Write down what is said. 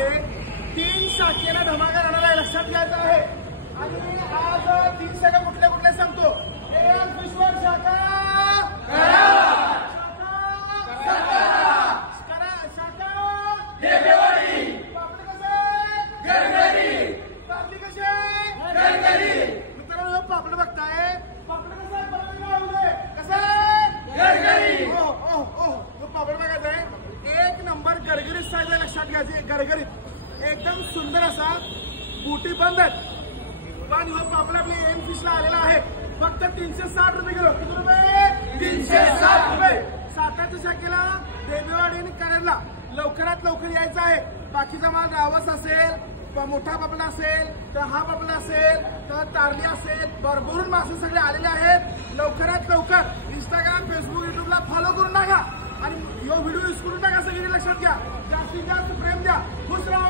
आहे 3 शाखेला धमाका राहणार आहे, लक्षात घ्यायचं आहे। आणि आज 3 शाखा कुठल्या कुठल्या सांगतो। एन फिशवर शाखा मित्रांनो पापड बघताय, पापड कसं पापड बघायचं आहे। 1 नंबर गरगरीत साईज आहे, लक्षात घ्यायचे गरगरीत एकदम सुंदर असा बुटी बंद आहेत। पण हा पापड आपल्या एन फिशला आलेला आहे फक्त 360 रुपये किलो। किती रुपये? 360 रुपये। सातारच्या शाखेला देवेवाडी आणि कनेरला लवकरात लवकर यायचं आहे। बाकीचा माल रावस असेल, मोठा पापड असेल, तर हा पापड असेल, तर तारली असेल, भरभरून मासे सगळे आलेले आहेत। लवकरात लवकर इंस्टाग्राम, फेसबुक, युट्यूबला फॉलो करून टाका आणि यो व्हिडिओ यूज करून टाका। सगळी लक्षात घ्या, जास्तीत जास्त प्रेम द्या। खुश राहा।